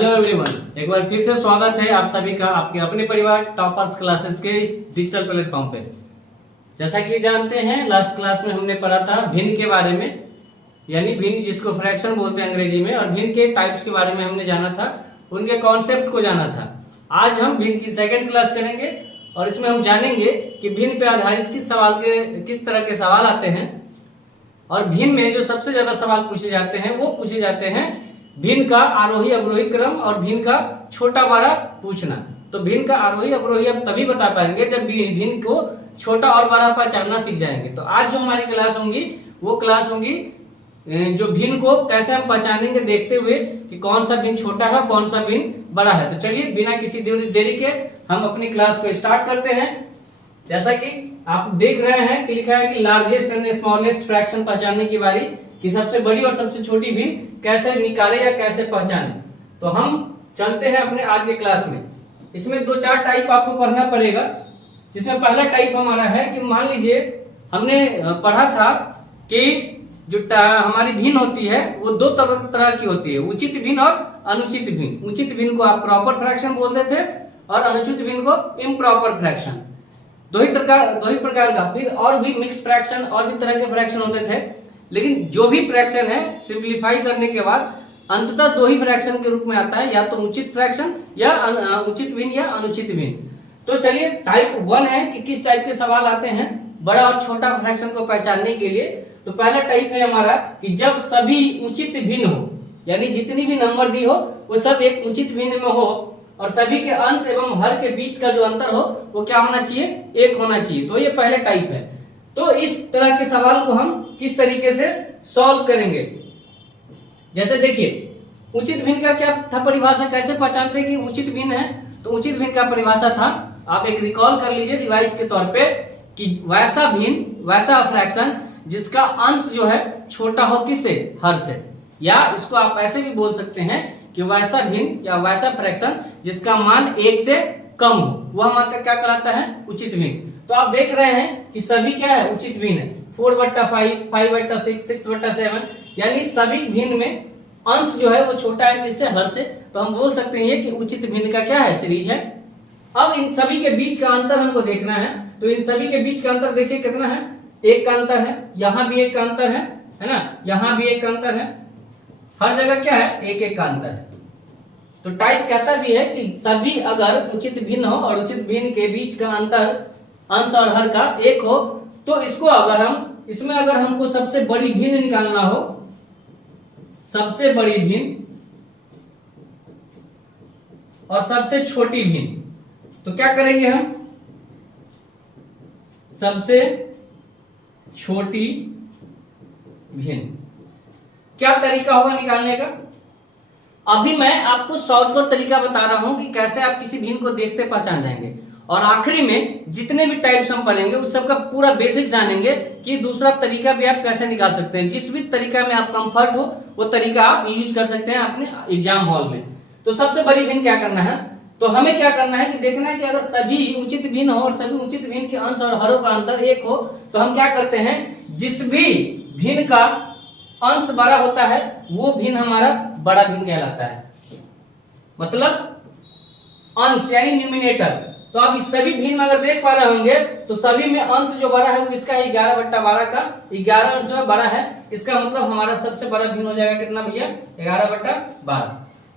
Hello everyone, एक बार फिर से स्वागत है आप सभी का आपके अपने परिवार टॉपर्स क्लासेस के इस डिजिटल प्लेटफॉर्म पे। जैसा कि जानते हैं, लास्ट क्लास में हमने पढ़ा था भिन्न के बारे में, यानी भिन्न जिसको फ्रैक्शन बोलते हैं अंग्रेजी में, और भिन्न के टाइप्स के बारे में हमने जाना था, उनके कॉन्सेप्ट को जाना था। आज हम भिन्न की सेकेंड क्लास करेंगे और इसमें हम जानेंगे कि भिन्न पे आधारित किस तरह के सवाल आते हैं, और भिन्न में जो सबसे ज्यादा सवाल पूछे जाते हैं वो पूछे जाते हैं भिन्न का आरोही अवरोही क्रम और भिन्न का छोटा बड़ा पूछना। तो भिन्न का आरोही अवरोही आप तभी बता पाएंगे जब भिन्न को छोटा और बड़ा पहचानना सीख जाएंगे। तो आज जो हमारी क्लास होंगी वो क्लास होंगी जो भिन्न को कैसे हम पहचानेंगे, देखते हुए कि कौन सा भिन्न छोटा है कौन सा भिन्न बड़ा है। तो चलिए बिना किसी देरी के हम अपनी क्लास को स्टार्ट करते हैं। जैसा कि आप देख रहे हैं कि लिखा है कि लार्जेस्ट एंड स्मॉलेस्ट फ्रैक्शन पहचानने की बारी, कि सबसे बड़ी और सबसे छोटी भिन्न कैसे निकाले या कैसे पहचाने। तो हम चलते हैं अपने आज के क्लास में। इसमें दो चार टाइप आपको पढ़ना पड़ेगा, जिसमें पहला टाइप हमारा है कि मान लीजिए हमने पढ़ा था कि जो हमारी भिन्न होती है वो दो तरह की होती है, उचित भिन्न और अनुचित भिन्न। उचित भिन्न को आप प्रॉपर फ्रैक्शन बोलते थे और अनुचित भिन्न को इम्प्रॉपर फ्रैक्शन। दो ही प्रकार का। फिर और भी मिक्स फ्रैक्शन और भी तरह के फ्रैक्शन होते थे, लेकिन जो भी फ्रैक्शन है सिंप्लीफाई करने के बाद अंततः दो ही फ्रैक्शन के रूप में आता है, या तो उचित फ्रैक्शन या उचित भिन्न या अनुचित भिन्न। तो चलिए टाइप 1 है कि किस टाइप के सवाल आते हैं बड़ा और छोटा फ्रैक्शन को पहचानने के लिए। तो पहला टाइप है हमारा कि जब सभी उचित भिन्न हो, यानी जितनी भी नंबर दी हो वो सब एक उचित भिन्न में हो और सभी के अंश एवं हर के बीच का जो अंतर हो वो क्या होना चाहिए, 1 होना चाहिए। तो ये पहले टाइप है। तो इस तरह के सवाल को हम किस तरीके से सॉल्व करेंगे, जैसे देखिए उचित भिन्न का क्या था परिभाषा, कैसे पहचानते कि उचित भिन्न है। तो उचित भिन्न का परिभाषा था, आप एक रिकॉल कर लीजिए रिवाइज के तौर पे, कि वैसा भिन्न वैसा फ्रैक्शन जिसका अंश जो है छोटा हो किससे, हर से। या इसको आप ऐसे भी बोल सकते हैं कि वैसा भिन्न या वैसा फ्रैक्शन जिसका मान 1 से कम हो, वह हमारा क्या कहलाता है, उचित भिन्न। तो आप देख रहे हैं कि सभी क्या है, उचित भिन्न है। 4/5, 5/6, 6/7, यानी सभी भिन्न में अंश जो है वो छोटा है किससे, हर से। तो हम बोल सकते हैं कि उचित भिन्न का क्या है, सीरीज है। अब इन सभी के बीच का अंतर हमको देखना है। तो इन सभी के बीच का अंतर देखिए कितना है, 1 का अंतर है, यहाँ भी 1 का अंतर है ना, यहाँ भी 1 का अंतर है, हर जगह क्या है, 1-1 का अंतर है। तो टाइप कहता भी है कि सभी अगर उचित भिन्न हो और उचित भिन्न के बीच का अंतर अंश और हर का 1 हो, तो इसको अगर हमको सबसे बड़ी भिन्न निकालना हो, सबसे बड़ी भिन्न और सबसे छोटी भिन्न, तो क्या करेंगे हम, सबसे छोटी भिन्न। क्या तरीका होगा निकालने का, अभी मैं आपको शॉर्टकट तरीका बता रहा हूं कि कैसे आप किसी भिन्न को देखते पहचान जाएंगे, और आखिरी में जितने भी टाइप्स हम पढ़ेंगे उस सबका पूरा बेसिक जानेंगे कि दूसरा तरीका भी आप कैसे निकाल सकते हैं। जिस भी तरीका में आप कंफर्ट हो वो तरीका आप यूज कर सकते हैं अपने एग्जाम हॉल में। तो सबसे बड़ी भिन्न क्या करना है, तो हमें क्या करना है कि देखना है कि अगर सभी उचित भिन्न हो और सभी उचित भिन्न के अंश और हरों का अंतर 1 हो, तो हम क्या करते हैं, जिस भी भिन्न का अंश बड़ा होता है वो भिन्न हमारा बड़ा भिन्न कहलाता है, मतलब अंश यानी न्यूमिनेटर। तो आप इस सभी भिन्न में अगर देख पा रहे होंगे तो सभी में अंश जो बड़ा है वो किसका, 11/12 का, 11 अंश में बड़ा है। इसका मतलब हमारा सबसे बड़ा भिन्न हो जाएगा कितना भैया, 11/12।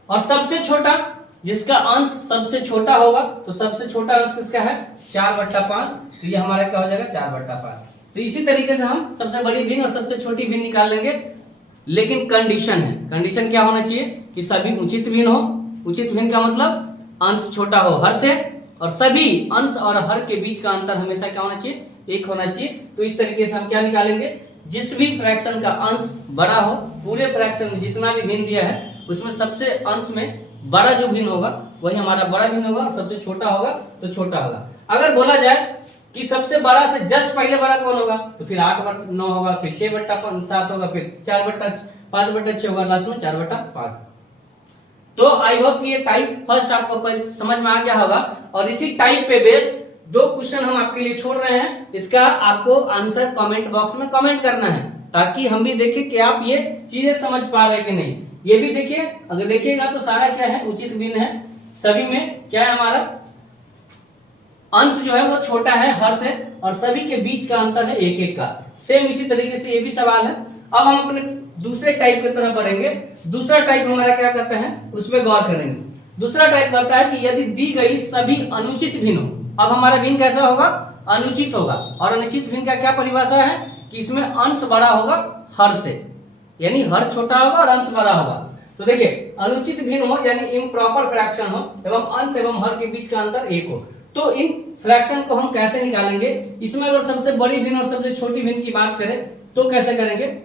और सबसे छोटा जिसका अंश सबसे छोटा होगा, तो सबसे छोटा अंश किसका है, 4/5। तो ये हमारा क्या हो जाएगा, 4/5। तो इसी तरीके से हम सबसे बड़ी भिन्न और सबसे छोटी भिन्न निकाल लेंगे। लेकिन कंडीशन है, कंडीशन क्या होना चाहिए कि सभी उचित भिन्न हो। उचित भिन्न का मतलब अंश छोटा हो हर से, और सभी अंश और हर के बीच का अंतर हमेशा क्या होना चाहिए, 1 होना चाहिए। तो इस तरीके से हम क्या निकालेंगे, जिस भी फ्रैक्शन का अंश बड़ा हो, पूरे फ्रैक्शन में जितना भी भिन्न दिया है उसमें सबसे अंश में बड़ा जो भिन्न होगा वही हमारा बड़ा भिन्न होगा, और सबसे छोटा होगा तो छोटा होगा। अगर बोला जाए कि सबसे बड़ा से जस्ट पहले बड़ा कौन होगा, तो फिर 8/9 होगा, फिर 6/7 होगा, फिर 5/6 होगा, लास्ट में 4/5। तो आई होप ये टाइप फर्स्ट आपको समझ में आ गया होगा। और इसी टाइप पे बेस्ड 2 क्वेश्चन हम आपके लिए छोड़ रहे हैं, इसका आपको आंसर कमेंट बॉक्स में कमेंट करना है, ताकि हम भी देखें कि आप ये चीजें समझ पा रहे कि नहीं। ये भी देखिए, अगर देखिएगा तो सारा क्या है, उचित भिन्न है। सभी में क्या है, हमारा अंश जो है वो छोटा है हर से, और सभी के बीच का अंतर है एक एक का। सेम इसी तरीके से ये भी सवाल है। अब हम अपने दूसरे टाइप की तरफ बढ़ेंगे। दूसरा टाइप हमारा क्या करता है, उसमें गौर करेंगे। दूसरा टाइप करता है कि यदि दी गई सभी अनुचित भिन्न हो। अब हमारा भिन्न कैसा होगा, अनुचित होगा। और अनुचित भिन्न का क्या परिभाषा है कि इसमें अंश बड़ा होगा हर से, यानी हर छोटा होगा और अंश बड़ा होगा। तो देखिए, अनुचित भिन्न हो यानी इम्प्रॉपर फ्रैक्शन हो एवं अंश एवं हर के बीच का अंतर एक हो, तो इन फ्रैक्शन को हम कैसे निकालेंगे। इसमें अगर सबसे बड़ी भिन्न और सबसे छोटी भिन्न की बात करें तो कैसे करेंगे।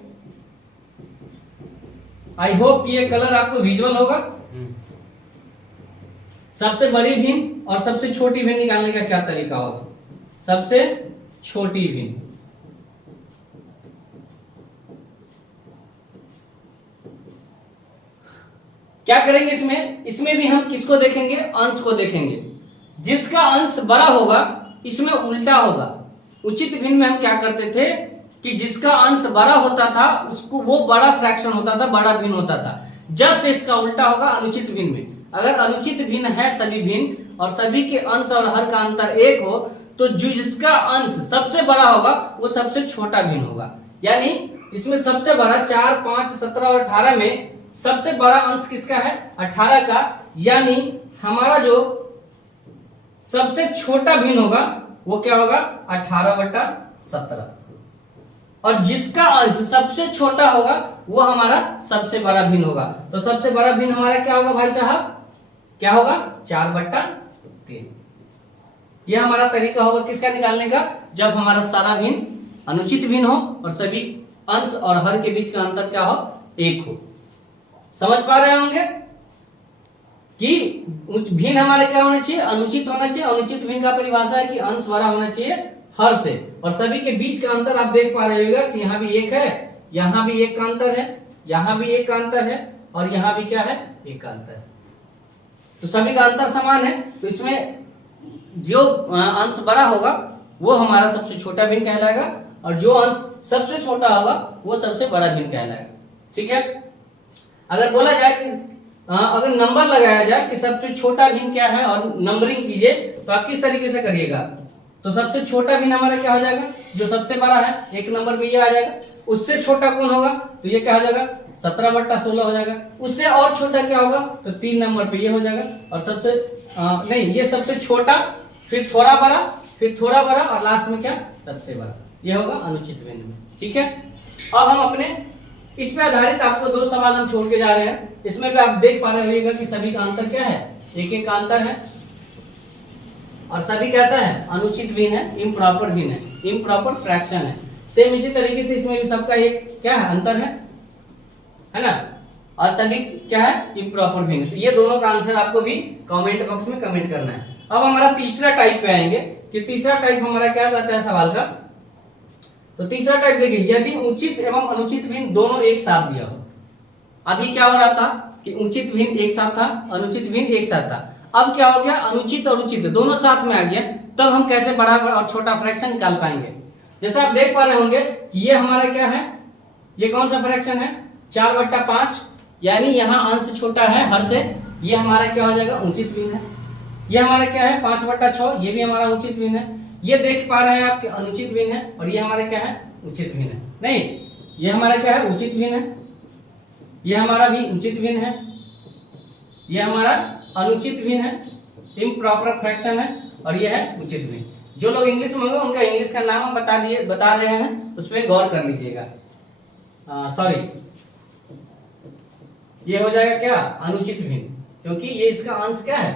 आई होप ये कलर आपको विजुअल होगा। सबसे बड़ी भिन्न और सबसे छोटी भिन्न निकालने का क्या तरीका होगा। सबसे छोटी भिन्न, क्या करेंगे इसमें भी हम किसको देखेंगे, अंश को देखेंगे। जिसका अंश बड़ा होगा इसमें उल्टा होगा। उचित भिन्न में हम क्या करते थे कि जिसका अंश बड़ा होता था उसको वो बड़ा फ्रैक्शन होता था, बड़ा भिन्न होता था। जस्ट इसका उल्टा होगा अनुचित भिन्न में। अगर अनुचित भिन्न है सभी भिन्न और सभी के अंश और हर का अंतर एक हो, तो जिसका अंश सबसे बड़ा होगा वो सबसे छोटा भिन्न होगा। यानी इसमें सबसे बड़ा 4, 5, 17 और 18 में सबसे बड़ा अंश किसका है, 18 का। यानी हमारा जो सबसे छोटा भिन्न होगा वो क्या होगा, 18/17। और जिसका अंश सबसे छोटा होगा वो हमारा सबसे बड़ा भिन्न होगा। तो सबसे बड़ा भिन्न हमारा क्या होगा भाई साहब, क्या होगा, 4/3। यह हमारा तरीका होगा किसका निकालने का, जब हमारा सारा भिन्न अनुचित भिन्न हो और सभी अंश और हर के बीच का अंतर क्या हो, एक हो। समझ पा रहे होंगे कि भिन्न हमारे क्या होना चाहिए, अनुचित होना चाहिए। अनुचित भिन्न का परिभाषा है कि अंश बड़ा होना चाहिए हर से, और सभी के बीच का अंतर आप देख पा रहे होगा कि यहाँ भी एक है, यहाँ भी एक का अंतर है, यहाँ भी एक का अंतर है, और यहाँ भी क्या है, एक का अंतर है। तो सभी का अंतर समान है। तो इसमें जो अंश बड़ा होगा वो हमारा सबसे छोटा भिन्न कहलाएगा, और जो अंश सबसे छोटा होगा वो सबसे बड़ा भिन्न कहलाएगा। ठीक है। अगर बोला जाए कि अगर नंबर लगाया जाए कि सबसे छोटा भिन्न क्या है और नंबरिंग कीजिए, तो आप किस तरीके से करिएगा। तो सबसे छोटा भिन्न हमारा क्या हो जाएगा, जो सबसे बड़ा है, एक नंबर पे ये आ जाएगा। उससे छोटा कौन होगा, तो ये क्या हो जाएगा, 17/16 हो जाएगा। उससे और छोटा क्या होगा, तो 3 नंबर पे ये हो जाएगा। और सबसे नहीं, ये सबसे छोटा, फिर थोड़ा बड़ा, फिर थोड़ा बड़ा, और लास्ट में क्या, सबसे बड़ा। ये होगा अनुचित भिन्न में। ठीक है। अब हम अपने इस पे आधारित आपको 2 सवाल हम छोड़ के जा रहे हैं। इसमें भी आप देख पा रहे होंगे कि सभी का अंतर क्या है, एक एक का अंतर है, और सभी कैसा है, अनुचित भिन्न है, इम्प्रॉपर भिन्न है, इम्प्रॉपर फ्रैक्शन है। सेम इसी तरीके से इसमें भी सबका एक क्या है, अंतर है ना, और सभी क्या है, इम्प्रॉपर भिन्न। तो ये दोनों का आंसर आपको भी कमेंट बॉक्स में कमेंट करना है। अब हमारा तीसरा टाइप पे आएंगे कि तीसरा टाइप हमारा क्या कहता है सवाल का। तो तीसरा टाइप देखिए, यदि उचित एवं अनुचित भिन्न दोनों एक साथ दिया हो। अभी क्या हो रहा था कि उचित भिन्न एक साथ था, अनुचित भिन्न एक साथ था। अब क्या हो गया, अनुचित और उचित दोनों साथ में आ गया। तब हम कैसे बड़ा और छोटा फ्रैक्शन निकाल पाएंगे। जैसे आप देख पा रहे होंगे कि ये हमारा क्या है, ये कौन सा फ्रैक्शन है, 4/5। यानी यहाँ अंश छोटा है हर से, ये हमारा क्या हो जाएगा, उचित भिन्न है। ये हमारा क्या है, 5/6, ये भी हमारा उचित भिन्न है। ये देख पा रहे हैं आप कि अनुचित भिन्न है, और ये हमारा क्या है, उचित भिन्न है। नहीं, ये हमारा क्या है, उचित भिन्न है। ये हमारा भी उचित भिन्न है, ये हमारा अनुचित भिन्न है, इम्प्रॉपर फ्रैक्शन है, और ये है उचित भिन्न। जो लोग इंग्लिश में होंगे उनका इंग्लिश का नाम हम बता रहे हैं, उसमें गौर कर लीजिएगा। सॉरी, ये हो जाएगा क्या, अनुचित भिन्न, क्योंकि ये इसका अंश क्या है,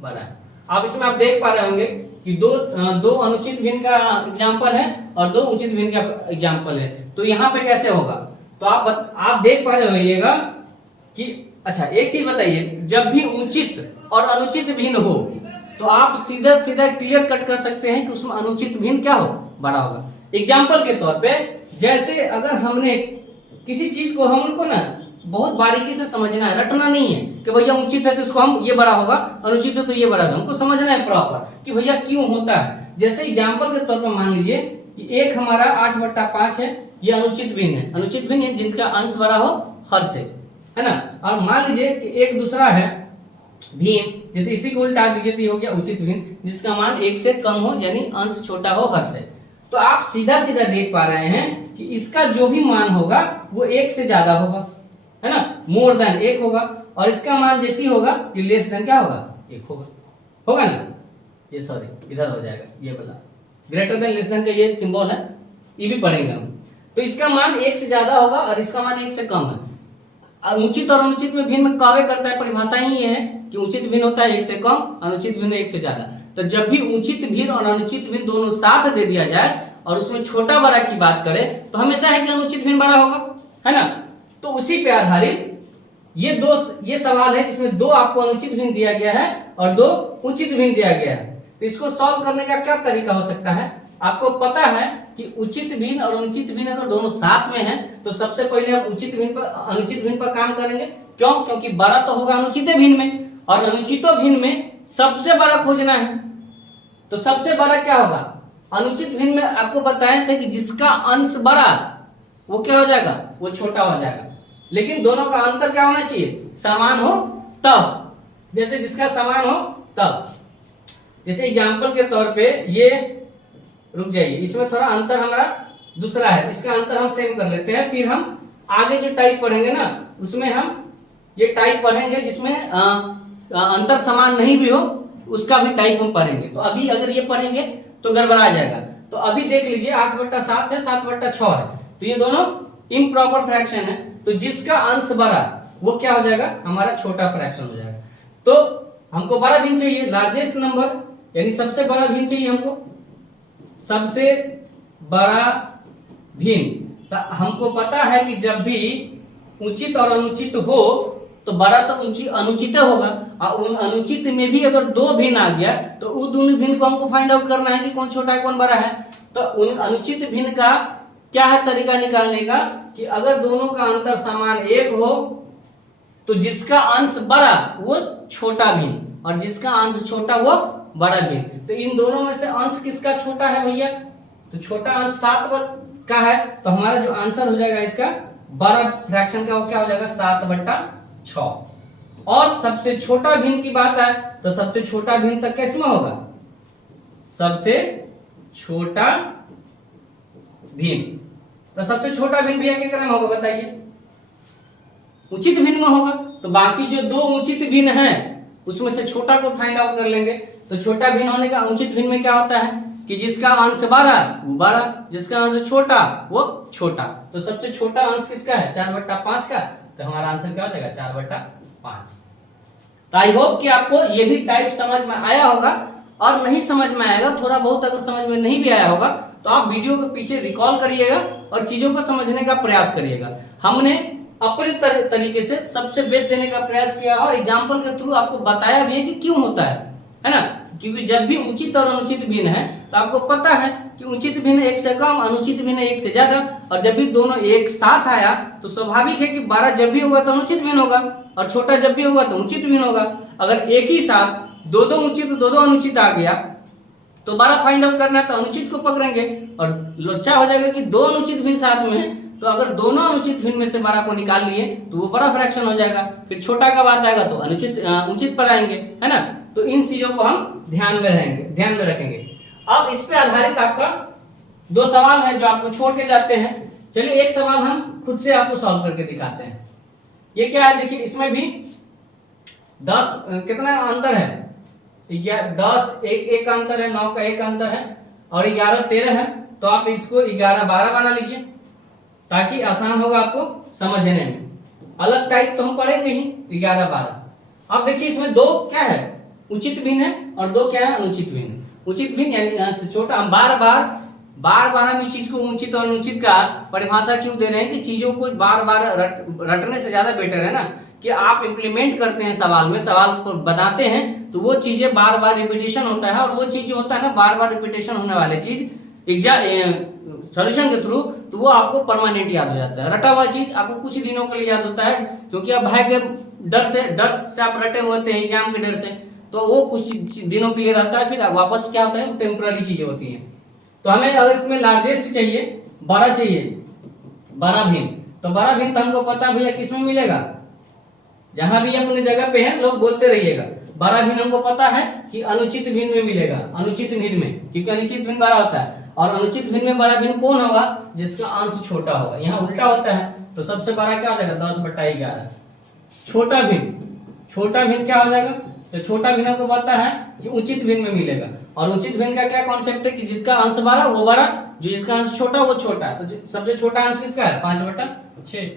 बड़ा है। अब इसमें आप देख पा रहे होंगे कि दो अनुचित भिन्न का एग्जाम्पल है और 2 उचित भिन्न का एग्जाम्पल है। तो यहाँ पे कैसे होगा, तो आप देख पा रहे होइएगा कि अच्छा एक चीज बताइए, जब भी उचित और अनुचित भिन्न हो तो आप सीधा सीधा क्लियर कट कर सकते हैं कि उसमें अनुचित भिन्न क्या हो, बड़ा होगा। एग्जाम्पल के तौर पे, जैसे अगर हमने किसी चीज को हमको ना बहुत बारीकी से समझना है, रटना नहीं है कि भैया उचित है तो इसको हम ये बड़ा होगा, अनुचित है तो ये बड़ा होगा। हमको समझना है प्रॉपर कि भैया क्यों होता है। जैसे एग्जाम्पल के तौर पर मान लीजिए कि एक हमारा 8/5 है, ये अनुचित भिन्न है। अनुचित भिन्न जिनका अंश बड़ा हो हर से, है ना। और मान लीजिए कि एक दूसरा है भिन्न, जैसे इसी को उल्टा दीजिए तो हो गया उचित भिन्न, जिसका मान 1 से कम हो यानी अंश छोटा हो हर से। तो आप सीधा सीधा देख पा रहे हैं कि इसका जो भी मान होगा वो 1 से ज्यादा होगा, है ना, मोर देन 1 होगा। और इसका मान जैसी होगा ये लेस देन क्या होगा, 1 होगा ना। ये सॉरी इधर हो जाएगा, ये वाला ग्रेटर देन लेस देन का ये सिंबल है, ये भी पढ़ेंगे हम। तो इसका मान 1 से ज्यादा होगा और इसका मान 1 से कम है। उचित और अनुचित में भिन्न कावे करता है, परिभाषा ही है कि उचित भिन्न होता है 1 से कम, अनुचित भिन्न 1 से ज्यादा। तो जब भी उचित भिन्न और अनुचित भिन्न दोनों साथ दे दिया जाए और उसमें छोटा बड़ा की बात करें तो हमेशा है कि अनुचित भिन्न बड़ा होगा, है ना। तो उसी पे आधारित ये सवाल है जिसमें 2 आपको अनुचित भिन्न दिया गया है और 2 उचित भिन्न दिया गया है। तो इसको सॉल्व करने का क्या तरीका हो सकता है, आपको पता है कि उचित भिन्न और अनुचित भिन्न अगर दोनों साथ में हैं तो सबसे पहले हम उचित भिन्न पर अनुचित भिन्न पर काम करेंगे। क्यों? क्योंकि बड़ा तो होगा अनुचित भिन्न में और अनुचितो भिन्न में सबसे बड़ा खोजना है। तो सबसे बड़ा क्या होगा, अनुचित भिन्न में आपको बताए थे कि जिसका अंश बड़ा वो क्या हो जाएगा, वो छोटा हो जाएगा। लेकिन दोनों का अंतर क्या होना चाहिए, समान हो तब। जैसे जिसका समान हो तब, जैसे एग्जाम्पल के तौर पे ये, रुक जाइए, इसमें थोड़ा अंतर हमारा दूसरा है, इसका अंतर हम सेम कर लेते हैं। फिर हम आगे जो टाइप पढ़ेंगे ना उसमें हम ये टाइप पढ़ेंगे जिसमें अंतर समान नहीं भी हो, उसका भी टाइप हम पढ़ेंगे। तो अभी अगर ये पढ़ेंगे तो गड़बड़ा जाएगा। तो अभी देख लीजिए 8/7 है, 7/6 है, तो ये दोनों इम्प्रॉपर फ्रैक्शन है। तो जिसका अंश बड़ा वो क्या हो जाएगा, हमारा छोटा फ्रैक्शन हो जाएगा। तो हमको बड़ा भिन्न चाहिए, लार्जेस्ट नंबर यानी सबसे बड़ा भिन्न चाहिए हमको, सबसे बड़ा भिन्न। तो हमको पता है कि जब भी उचित और अनुचित हो तो बड़ा तो अनुचित होगा, और उन अनुचित में भी अगर 2 भिन्न आ गया तो उस दोनों भिन्न को हमको फाइंड आउट करना है कि कौन छोटा है कौन बड़ा है। तो उन अनुचित भिन्न का क्या है तरीका निकालने का, कि अगर दोनों का अंतर समान 1 हो तो जिसका अंश बड़ा वो छोटा भिन्न और जिसका अंश छोटा वो बड़ा भिन्न। तो इन दोनों में से अंश किसका छोटा है भैया, तो छोटा अंश 7 का है, तो हमारा जो आंसर हो जाएगा इसका बड़ा फ्रैक्शन का वो क्या हो जाएगा 7/6। और सबसे छोटा भिन्न की बात है तो सबसे छोटा भिन्न तक किसमें होगा, सबसे छोटा भिन्न। तो सबसे छोटा भिन्न भी क्या क्रम होगा बताइए, उचित भिन्न में होगा। तो बाकी जो 2 उचित भिन्न हैं उसमें से छोटा को फाइंड आउट कर लेंगे। तो छोटा भिन्न होने का उचित भिन्न में क्या होता है कि जिसका अंश बड़ा वो बड़ा, जिसका अंश छोटा वो छोटा। तो सबसे छोटा अंश किसका है 4/5 का, तो हमारा आंसर क्या हो जाएगा 4/5। तो आई होप कि आपको ये भी टाइप समझ में आया होगा। और नहीं समझ में आएगा, थोड़ा बहुत अगर समझ में नहीं भी आया होगा तो आप वीडियो के पीछे रिकॉल करिएगा और चीजों को समझने का प्रयास करिएगा। हमने अपने तरीके से सबसे बेस्ट देने का प्रयास किया और एग्जाम्पल के थ्रू आपको बताया भी है कि क्यों होता है ना। क्योंकि जब भी उचित और अनुचित भिन्न है तो आपको पता है कि उचित भिन्न 1 से कम, अनुचित भिन्न 1 से ज्यादा, और जब भी दोनों एक साथ आया तो स्वाभाविक है कि बड़ा जब भी होगा तो अनुचित भिन्न होगा और छोटा जब भी होगा तो उचित भिन्न होगा। अगर एक ही साथ 2 उचित 2 अनुचित आ गया तो बड़ा फाइंड आउट करना है तो अनुचित को पकड़ेंगे और लोचा हो जाएगा कि 2 अनुचित भिन्न साथ में है, तो अगर दोनों अनुचित भिन्न में से बड़ा को निकाल लिए तो वो बड़ा फ्रैक्शन हो जाएगा। फिर छोटा का बात आएगा तो उचित पर आएंगे, है ना। तो इन चीजों को हम ध्यान में रखेंगे। अब इस पे आधारित आपका 2 सवाल है जो आपको छोड़ के जाते हैं। चलिए एक सवाल हम खुद से आपको सॉल्व करके दिखाते हैं। ये क्या है देखिए, इसमें भी 10 कितना अंतर है, 10 एक का अंतर है, 9 का 1 का अंतर है और 11 13 है। तो आप इसको 11 12 बना लीजिए ताकि आसान होगा आपको समझने में। अलग टाइप तो हम पढ़ेंगे ही 11 12। अब देखिए इसमें 2 क्या है उचित भिन्न है और 2 क्या है अनुचित भिन्न। उचित भिन्न यानी छोटा, हम बार हम इस चीज को उचित और अनुचित का परिभाषा क्यों दे रहे हैं कि चीजों को बार रटने से ज्यादा बेटर है ना कि आप इंप्लीमेंट करते हैं सवाल में, सवाल को बताते हैं तो वो चीजें बार रिपीटेशन होता है और वो चीज जो होता है ना बार रिपीटेशन होने वाली चीज सॉल्यूशन के थ्रू तो वो आपको परमानेंट याद हो जाता है। रटा हुआ चीज आपको कुछ दिनों के लिए याद होता है क्योंकि आप भय के डर से आप रटे हुए थे एग्जाम के डर से, तो वो कुछ दिनों के लिए रहता है, फिर वापस क्या होता है टेम्पररी चीजें होती हैं। तो हमें अगर इसमें लार्जेस्ट चाहिए, बड़ा चाहिए, बड़ा भिन्न, तो बड़ा भिन्न तो हमको पता भैया किसमें मिलेगा जहां भी अपने जगह पे है लोग बोलते रहिएगा। बड़ा भिन्न हमको पता है कि अनुचित भिन्न में मिलेगा, अनुचित भिन्न में, क्योंकि अनुचित भिन्न बड़ा होता है और अनुचित भिन्न में बड़ा भिन्न कौन होगा, जिसका अंश छोटा होगा। यहाँ उल्टा होता है, तो सबसे बड़ा क्या हो जाएगा 10/11। छोटा भिन्न क्या हो जाएगा, तो छोटा भिन्न आपको पता है कि उचित भिन्न में मिलेगा। और उचित भिन्न का क्या कॉन्सेप्ट है कि जिसका अंश बड़ा वो बड़ा, जो जिसका अंश छोटा वो छोटा। तो सबसे छोटा अंश किसका है 5/6।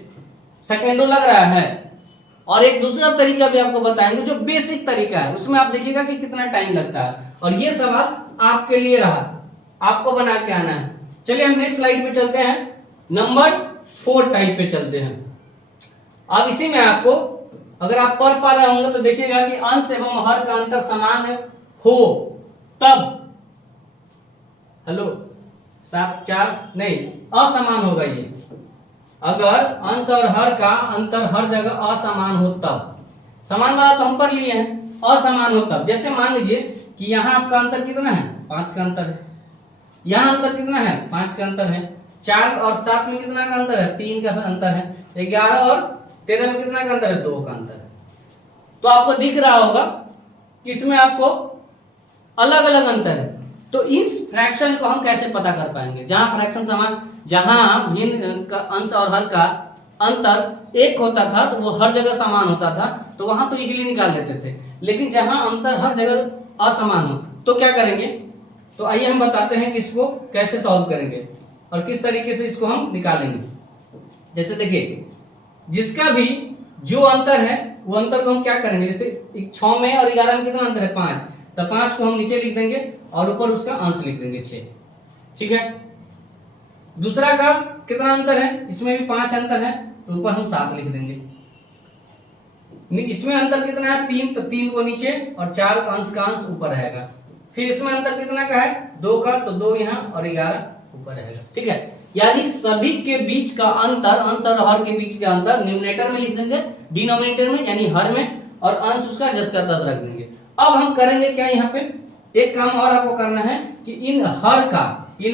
सेकेंडो लग रहा है। और एक दूसरा तरीका भी आपको बताएंगे जो बेसिक तरीका है, उसमें आप देखिएगा कि कितना टाइम लगता है। और ये सवाल आपके लिए रहा, आपको बना के आना है। चलिए हम नेक्स्ट स्लाइड पे चलते हैं, नंबर 4 टाइप पे चलते हैं। अब इसी में आपको अगर आप पढ़ पा रहे होंगे तो देखिएगा कि अंश एवं हर का अंतर समान हो तब, हेलो 7/4 नहीं, असमान होगा ये। अगर अंश और हर का अंतर हर जगह असमान हो तब, समान वाला तो हम पढ़ लिए हैं, असमान हो तब। जैसे मान लीजिए कि यहाँ आपका अंतर कितना है 5 का अंतर है, यहाँ अंतर कितना है 5 का अंतर है, 4 और 7 में कितना का अंतर है 3 का अंतर है, 11 और 13 में कितना का अंतर है 2 का अंतर है। तो आपको दिख रहा होगा कि इसमें आपको अलग अलग अंतर है। तो इस फ्रैक्शन को हम कैसे पता कर पाएंगे, जहां फ्रैक्शन समान, जहां भिन्न का अंश और हर का अंतर एक होता था तो वो हर जगह समान होता था, तो वहां तो इजीली निकाल लेते थे। लेकिन जहां अंतर हर जगह असमान हो तो क्या करेंगे, तो आइए हम बताते हैं कि इसको कैसे सॉल्व करेंगे और किस तरीके से इसको हम निकालेंगे। जैसे देखिए, जिसका भी जो अंतर है वो अंतर को हम क्या करेंगे, जैसे 6 में और 11 में कितना अंतर है 5, तो 5 को हम नीचे लिख देंगे और ऊपर उसका अंश लिख देंगे 6। ठीक है। दूसरा का कितना अंतर है, इसमें भी 5 अंतर है तो ऊपर हम 7 लिख देंगे। इसमें अंतर कितना है 3, तो 3 को नीचे और 4 का अंश ऊपर रहेगा। फिर इसमें अंतर कितना का है 2 का, तो 2 यहाँ और 11 ऊपर रहेगा। ठीक है, यानी सभी के बीच का अंतर, अंश और हर के बीच का अंतर न्यूमरेटर में लिख देंगे, डिनोमिनेटर में यानी हर में, और अंश उसका 10 का 10 रख देंगे। अब हम करेंगे क्या, यहाँ पे एक काम और आपको करना है कि इन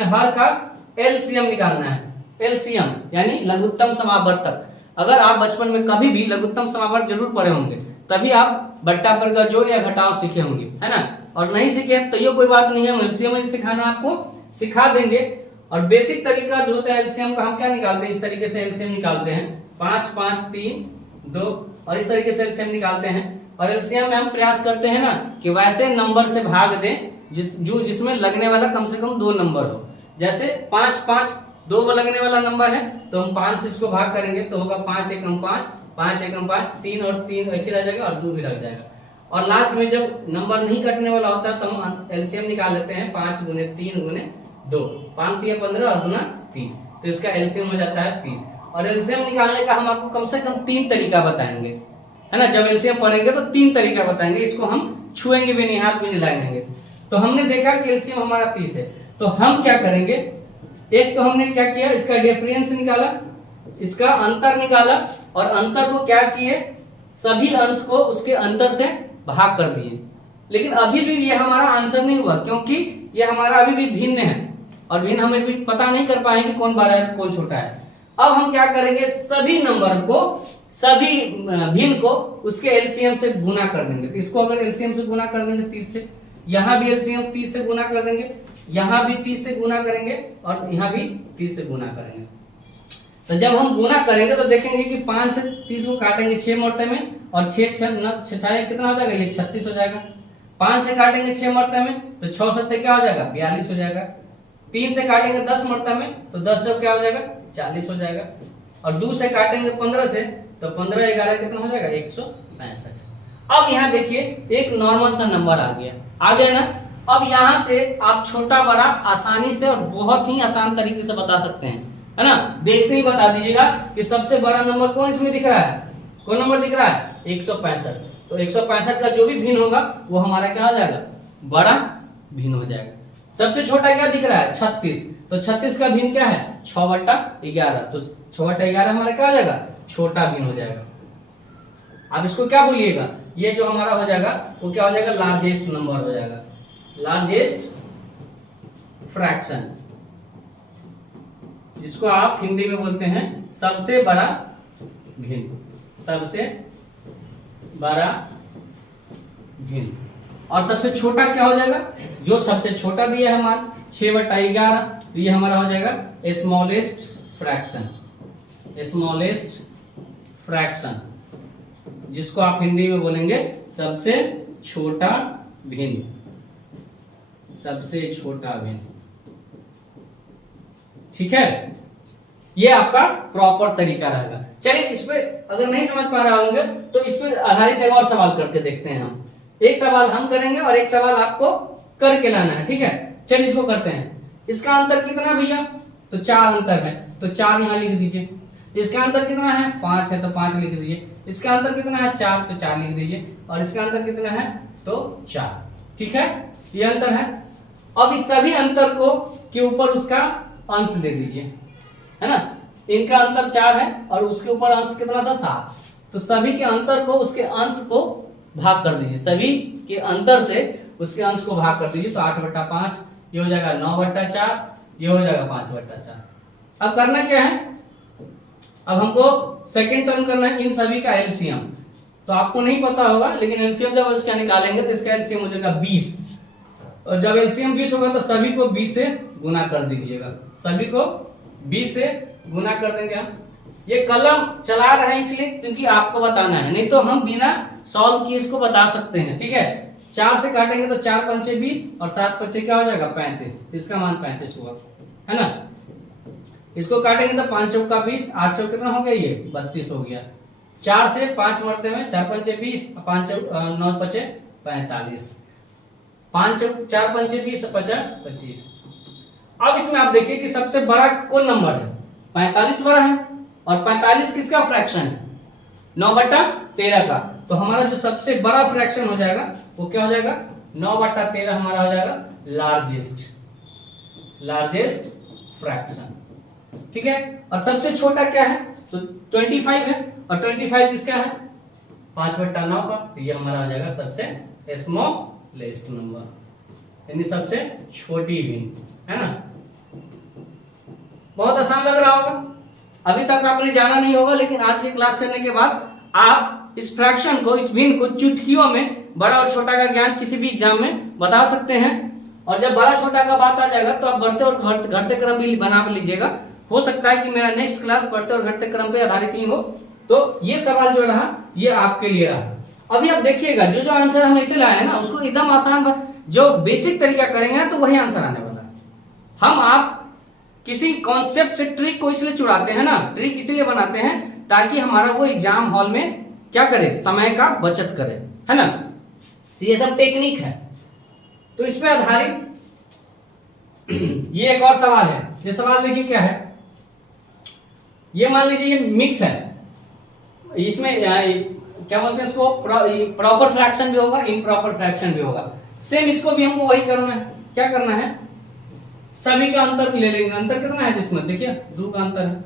हर का एलसीएम निकालना है। एलसीएम यानी लघुत्तम समावर्तक। अगर आप बचपन में कभी भी लघुत्तम समावर्त जरूर पढ़े होंगे, तभी आप बट्टा पर का जोड़ या घटाव सीखे होंगे, है ना। और नहीं सीखे तो ये कोई बात नहीं है, हम एलसीएम में सिखाना आपको सिखा देंगे। और बेसिक तरीका जो होता है एलसीएम का, हम क्या निकालते हैं, इस तरीके से एलसीएम निकालते हैं 5 5 3 2, और इस तरीके से एलसीएम निकालते हैं। और एलसीएम में हम प्रयास करते हैं ना कि वैसे नंबर से भाग दें जिसमें लगने वाला कम से कम 2 नंबर हो। जैसे 5 5 2 में लगने वाला नंबर है तो हम 5 से इसको भाग करेंगे तो होगा 5 एकम 5 5 एकम 5, 3 और 3 ऐसे रह जाएगा और 2 भी लग जाएगा। और लास्ट में जब नंबर नहीं कटने वाला होता है तो हम एलसीएम निकाल लेते हैं 5 गुने 3 गुने 2, 5 3 15 और गुना 30, तो इसका एलसीएम हो जाता है 30। और एलसीएम निकालने का हम आपको कम से कम 3 तरीका बताएंगे, है ना। जब एलसीएम पढ़ेंगे तो 3 तरीका बताएंगे, इसको हम छुएंगे भी नहीं, हाथ भी नहीं लगाएंगे। तो हमने देखा कि एलसीएम हमारा 30 है, तो हम क्या करेंगे, एक तो हमने क्या किया, इसका डिफरेंस निकाला, इसका अंतर निकाला, और अंतर को क्या किए, सभी अंश को उसके अंतर से भाग कर दिए। लेकिन अभी भी ये हमारा आंसर नहीं हुआ, क्योंकि ये हमारा अभी भी भिन्न है और भिन्न हमें भी पता नहीं कर पाएंगे कौन बड़ा है कौन छोटा है। अब हम क्या करेंगे, सभी नंबर को, सभी भिन्न को उसके एलसीएम से गुना कर देंगे। तो इसको अगर एलसीएम से गुना कर देंगे 30 से, यहाँ भी एलसीएम 30 से गुना कर देंगे, यहाँ भी 30 से गुना करेंगे और यहाँ भी 30 से गुना करेंगे। तो जब हम गुना करेंगे तो देखेंगे कि 5 से 30 को काटेंगे 6 मरते में, और 6 कितना हो जाएगा, ये 36 हो जाएगा। 5 से काटेंगे 6 मरते में तो 6 7 क्या हो जाएगा 42 हो जाएगा। 3 से काटेंगे 10 मरते में तो 10 से क्या हो जाएगा 40 हो जाएगा। और 2 से काटेंगे 15 से तो 15 11 कितना हो जाएगा 165। अब यहाँ देखिए एक नॉर्मल सा नंबर आ गया ना। अब यहाँ से आप छोटा बड़ा आसानी से और बहुत ही आसान तरीके से बता सकते हैं, है ना। देखते ही बता दीजिएगा कि सबसे बड़ा नंबर कौन इसमें दिख रहा है, कौन नंबर दिख रहा है 165। तो 165 का जो भी भिन्न होगा वो हमारा क्या हो जाएगा, बड़ा भिन्न हो जाएगा। सबसे छोटा क्या दिख रहा है 36, तो 36 का भिन्न क्या है 6/11, तो 6/11 हमारा क्या हो जाएगा, छोटा भिन्न हो जाएगा। अब इसको क्या बोलिएगा, ये जो हमारा हो जाएगा वो क्या हो जाएगा, लार्जेस्ट नंबर हो जाएगा, लार्जेस्ट फ्रैक्शन, जिसको आप हिंदी में बोलते हैं सबसे बड़ा भिन्न, सबसे बड़ा भिन्न। और सबसे छोटा क्या हो जाएगा, जो सबसे छोटा दिया है हमारा 6/11, तो ये हमारा हो जाएगा स्मॉलेस्ट फ्रैक्शन, स्मॉलेस्ट फ्रैक्शन, जिसको आप हिंदी में बोलेंगे सबसे छोटा भिन्न, सबसे छोटा भिन्न। ठीक है, ये आपका प्रॉपर तरीका रहेगा। चलिए इस पे अगर नहीं समझ पा रहा होंगे तो इस पे आधारित एक और सवाल करके देखते हैं हम। एक सवाल हम करेंगे और एक सवाल आपको करके लाना है। ठीक है, चलिए इसको करते हैं। इसका अंतर कितना भैया, तो 4 अंतर है, तो 4 यहां लिख दीजिए। इसका अंतर कितना है, 5 है, तो 5 लिख दीजिए। इसका अंतर कितना है, 4, तो 4 लिख दीजिए। और इसका अंतर कितना है, तो 4। ठीक है, ये अंतर है। अब इस सभी अंतर को के ऊपर उसका अंश दे दीजिए, है ना। इनका अंतर 4 है और उसके ऊपर अंश कितना था, 7। तो सभी के अंतर को उसके अंश को भाग कर दीजिए, सभी के अंतर से उसके अंश को भाग कर दीजिए। तो 8/5 ये हो जाएगा 9/4, ये हो जाएगा 5/4। अब करना क्या है, अब हमको सेकेंड टर्म करना है इन सभी का एलसीएम। तो आपको नहीं पता होगा, लेकिन एलसीएम जब इसका निकालेंगे तो इसका एलसीएम हो जाएगा 20। और जब एलसीएम 20 होगा तो सभी को 20 से गुना कर दीजिएगा, सभी को 20 से गुना कर देंगे हम। ये कलम चला रहे हैं इसलिए क्योंकि आपको बताना है, नहीं तो हम बिना सॉल्व किए इसको बता सकते हैं। ठीक है, 4 से काटेंगे तो 4 पंचे 20 और 7 पंचे क्या हो जाएगा, 35। इसका मान 35 हुआ, है ना। इसको काटेंगे तो 5 चौका 20, 8 चौक कितना हो गया, ये 32 हो गया। 4 से 5 मरते में 4 पंचे 20, 9 पंचे 45, 4 पंचे 20, 25। अब इसमें आप देखिए कि सबसे बड़ा कौन नंबर है, 45 बड़ा है। और 45 किसका फ्रैक्शन है, 9/13 का। तो हमारा जो सबसे बड़ा फ्रैक्शन हो जाएगा वो क्या हो जाएगा, 9/13 हमारा हो जाएगा लार्जेस्ट फ्रैक्शन। ठीक है, और सबसे छोटा क्या है, तो 25 है। और 25 किसका है, 5/9 का। तो ये हमारा हो जाएगा सबसे स्मॉलेस्ट नंबर, यानी सबसे छोटी भिन्न, है ना। बहुत आसान लग रहा होगा, अभी तक आपने जाना नहीं होगा, लेकिन आज की क्लास करने के बाद आप इस फ्रैक्शन को, इस भिन्न को चुटकियों में बड़ा और छोटा का ज्ञान किसी भी एग्जाम में बता सकते हैं। और जब बड़ा छोटा का बात आ जाएगा तो आप बढ़ते और घटते क्रम भी बना लीजिएगा। हो सकता है कि मेरा नेक्स्ट क्लास बढ़ते और घटते क्रम पे आधारित ही हो। तो ये सवाल जो रहा ये आपके लिए रहा। अभी आप देखिएगा जो आंसर हम ऐसे लाए हैं ना, उसको एकदम आसान, जो बेसिक तरीका करेंगे ना तो वही आंसर आने वाला है। हम आप किसी कॉन्सेप्ट से ट्रिक को इसलिए चुराते हैं ना, ट्रिक इसलिए बनाते हैं ताकि हमारा वो एग्जाम हॉल में क्या करे, समय का बचत करे, है ना। तो ये सब टेक्निक है। तो इस पे आधारित ये एक और सवाल है। ये सवाल देखिए क्या है, ये मान लीजिए ये मिक्स है, इसमें क्या बोलते हैं इसको, प्रॉपर फ्रैक्शन भी होगा, इम्प्रॉपर फ्रैक्शन भी होगा। सेम इसको भी हमको वही करना है। क्या करना है, सभी का अंतर ले लेंगे। अंतर कितना है इसमें, देखिए 2 का अंतर है।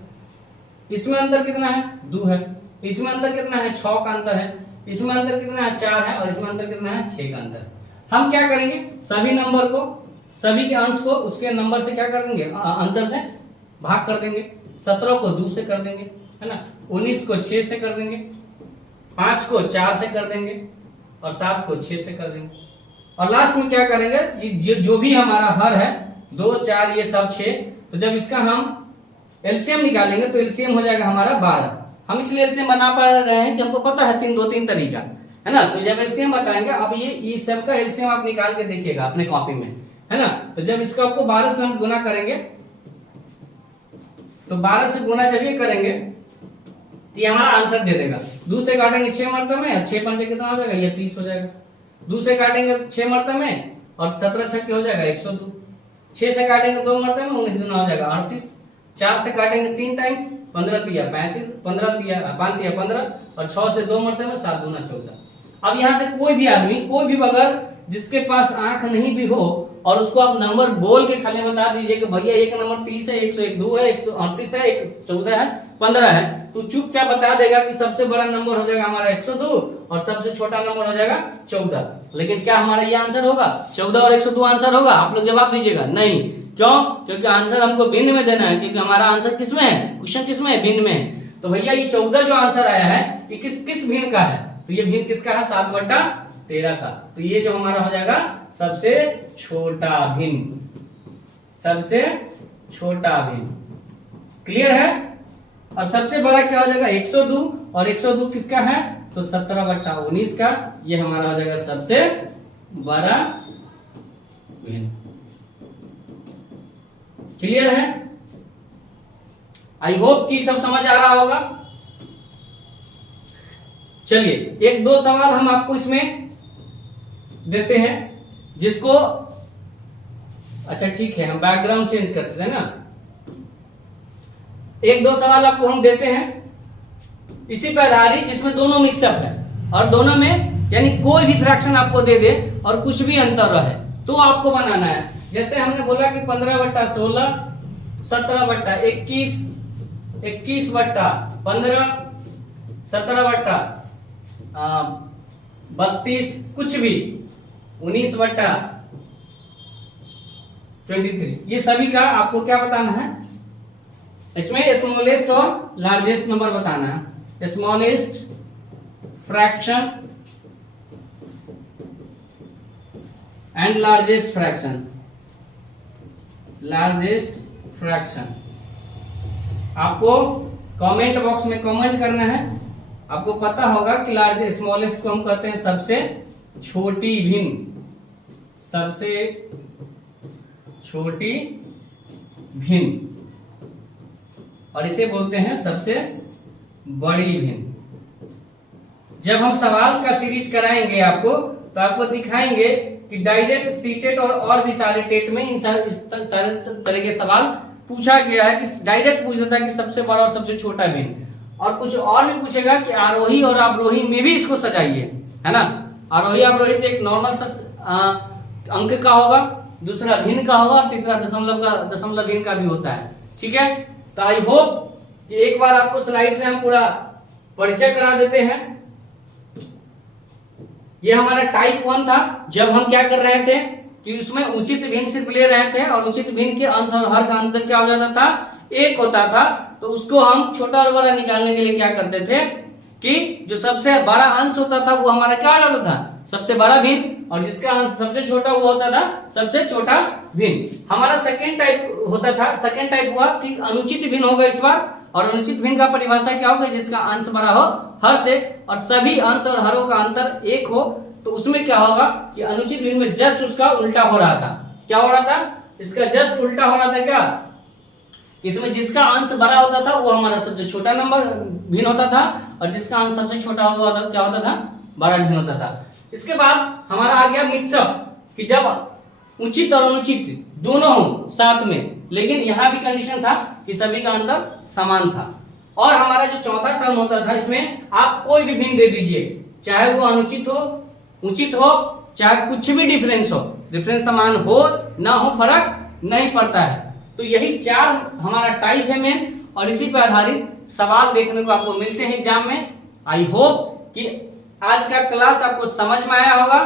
इसमें अंतर कितना है, 2 है। इसमें अंतर कितना है, 6 का अंतर है। इसमें अंतर कितना है, 4 है। और इसमें अंतर कितना है, 6 का अंतर है। हम क्या करेंगे, सभी नंबर को, सभी के अंश को उसके नंबर से क्या कर देंगे, अंतर से भाग कर देंगे। 17 को 2 से कर देंगे, है ना। 19 को 6 से कर देंगे, 5 को 4 से कर देंगे और 7 को 6 से कर देंगे। और लास्ट में क्या करेंगे, ये जो भी हमारा हर है 2, 4, ये सब 6, तो जब इसका हम एलसीएम निकालेंगे तो एलसीएम हो जाएगा हमारा 12। हम इसलिए एलसीएम बना पा रहे हैं कि हमको पता है 3 तरीका, है ना। तो जब एलसीएम बताएंगे, अब ये सब का एलसीएम आप निकाल के देखिएगा अपने कॉपी में, है ना। तो जब इसको आपको 12 से हम गुना करेंगे, तो 12 से गुना जब ये करेंगे तो ये हमारा आंसर दे देगा। 2 से काटेंगे 6 मरतबे में, 6 पंचे कितना हो जाएगा, ये 30 हो जाएगा। 2 से काटेंगे 6 मरतबे में और 17 छक्के हो जाएगा 102। 6 से काटेंगे 2 मरतबे में, 19 दूना हो जाएगा 38। 4 से काटेंगे 3 टाइम्स, 15 तिया 35, 15 तिया 5 तिया 15 और 6 से 2 मरतबे में 7 दूना 14। अब यहाँ से कोई भी आदमी, कोई भी अगर जिसके पास आंख नहीं भी हो और उसको आप नंबर बोल के खाली बता दीजिए कि भैया एक नंबर 30 है, 101 2 है, 138 है, 114 है, 15 है, तो चुपचाप बता देगा कि सबसे बड़ा नंबर हो जाएगा हमारा 102 और सबसे छोटा नंबर हो जाएगा 14। लेकिन क्या हमारा ये आंसर होगा, 14 और 102 आंसर होगा? आप लोग जवाब दीजिएगा नहीं। क्यों? क्योंकि आंसर हमको भिन्न में देना है, क्योंकि हमारा आंसर किसमें है, क्वेश्चन किसमें है, भिन्न में है। तो भैया ये 14 जो आंसर आया है ये किस भिन्न का है? तो ये भिन्न किसका है? 7/13 का। तो ये जो हमारा हो जाएगा सबसे छोटा भिन्न, सबसे छोटा भिन्न। क्लियर है? और सबसे बड़ा क्या हो जाएगा? 102, और 102 किसका है? तो 17/19 का। ये हमारा हो जाएगा सबसे बड़ा भिन्न। क्लियर है? आई होप कि सब समझ आ रहा होगा। चलिए एक दो सवाल हम आपको इसमें देते हैं, जिसको अच्छा ठीक है हम बैकग्राउंड चेंज करते हैं ना। एक दो सवाल आपको हम देते हैं इसी पर आधारित, जिसमें दोनों मिक्सअप है और दोनों में यानी कोई भी फ्रैक्शन आपको दे दे और कुछ भी अंतर रहे तो आपको बनाना है। जैसे हमने बोला कि 15/16, 17/21, 21/15, 17/32, कुछ भी 19/23, ये सभी का आपको क्या बताना है? इसमें स्मॉलेस्ट और लार्जेस्ट नंबर बताना है। Smallest fraction and largest fraction, largest fraction आपको कमेंट बॉक्स में कमेंट करना है। आपको पता होगा कि लार्जेस्ट स्मॉलेस्ट को हम कहते हैं सबसे छोटी भिन्न, सबसे छोटी भिन्न, और इसे बोलते हैं सबसे बड़ी भिन्न। जब हम सवाल का सीरीज कराएंगे आपको तो आपको दिखाएंगे कि डायरेक्ट, सीटेट और भी सारे टेट में इन सारे तरह के सवाल पूछा गया है कि डायरेक्ट पूछ देता है कि सबसे बड़ा और सबसे छोटा भिन्न, और कुछ और भी पूछेगा कि आरोही और अवरोही में भी इसको सजाइए, है ना। आरोही अवरोही तो एक नॉर्मल अंक का होगा, दूसरा भिन्न का होगा, और तीसरा दशमलव भिन्न का भी होता है। ठीक है, तो आई होप कि एक बार आपको स्लाइड से हम पूरा परिचय करा देते हैं। ये हमारा टाइप 1 था, जब हम क्या कर रहे थे कि उसमें उचित भिन्न सिर्फ ले रहे थे, और उचित भिन्न के अंश और हर का अंतर क्या हो जाता था? 1 होता था। तो उसको हम छोटा और बड़ा निकालने के लिए क्या करते थे कि जो सबसे बड़ा अंश होता था वो हमारा क्या होता था? सबसे बड़ा भिन्न, और जिसका अंश सबसे छोटा वो होता था सबसे छोटा भिन्न। हमारा सेकेंड टाइप होता था, सेकेंड टाइप हुआ कि अनुचित भिन्न होगा इस बार, और अनुचित भिन्न का परिभाषा क्या होगा? जिसका अंश बड़ा हो हर से और सभी अंश और हरों का अंतर 1 हो। तो उसमें क्या होगा कि अनुचित भिन्न में जस्ट उसका उल्टा हो रहा था। क्या हो रहा था? इसका जस्ट उल्टा हो रहा था। क्या? इसमें जिसका अंश बड़ा होता था वो हमारा सबसे छोटा नंबर भिन्न होता था, और जिसका अंश सबसे छोटा हुआ था क्या होता था? बड़ा भिन्न होता था। इसके बाद हमारा आ गया मिक्सअप, कि जब उचित और अनुचित दोनों हो साथ में, लेकिन यहाँ भी कंडीशन था कि सभी का अंतर समान था। और हमारा जो चौथा टर्म होता था, इसमें आप कोई भी भिन्न दे दीजिए, चाहे वो अनुचित हो, उचित हो, चाहे कुछ भी डिफरेंस हो, डिफरेंस समान हो ना हो फर्क नहीं पड़ता है। तो यही 4 हमारा टाइप है मेन, और इसी पर आधारित सवाल देखने को आपको मिलते हैं एग्जाम में। आई होप कि आज का क्लास आपको समझ में आया होगा।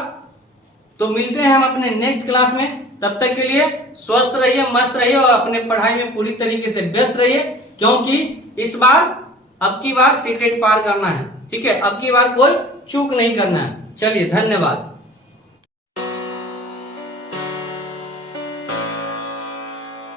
तो मिलते हैं हम अपने नेक्स्ट क्लास में, तब तक के लिए स्वस्थ रहिए, मस्त रहिए, और अपने पढ़ाई में पूरी तरीके से व्यस्त रहिए, क्योंकि इस बार अब की बार सीटेट पार करना है। ठीक है, अब की बार कोई चूक नहीं करना है। चलिए, धन्यवाद।